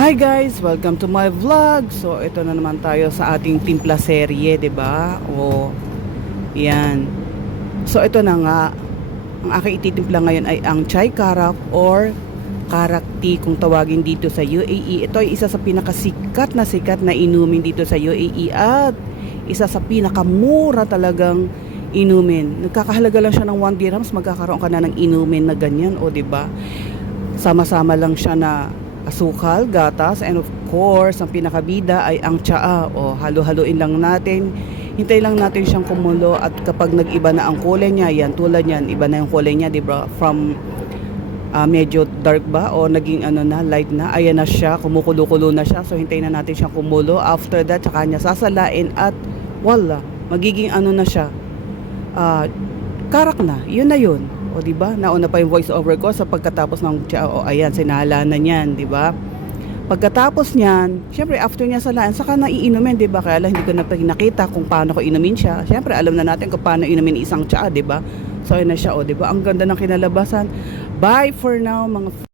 Hi guys, welcome to my vlog. So ito na naman tayo sa ating timpla serye, 'di ba? O 'yan. So ito na nga, ang aking ititimpla ngayon ay ang chai karak or karak tea kung tawagin dito sa UAE. Ito ay isa sa pinakasikat na inumin dito sa UAE at isa sa pinakamura talagang inumin. Nagkakahalaga lang siya ng 1 dirhams, magkakaroon ka na ng inumin na ganyan, o 'di ba? Sama-sama lang siya na asukal, gatas, and of course, ang pinakabida ay ang tsaa. O, halo-haluin lang natin. Hintay lang natin siyang kumulo at kapag nag-iba na ang kulay niya, yan, tulad yan, iba na yung kulay niya, di ba? From medyo dark ba o naging light na, ayan na siya, kumukulo-kulo na siya. So, hintayin na natin siyang kumulo. After that, saka niya sasalain at wala, magiging na siya. Karak na, yun na yun. O di ba? Nauna pa yung voice over ko sa pagkatapos ng o ayan, sinala na niyan, di ba? Pagkatapos niyan, syempre after niya salaan, saka na iinumin, di ba? Kaya lang hindi ko na nakita kung paano ko inumin siya. Syempre alam na natin kung paano inumin isang tsaa, di ba? So ayun na siya, o di ba? Ang ganda ng kinalabasan. Bye for now, mga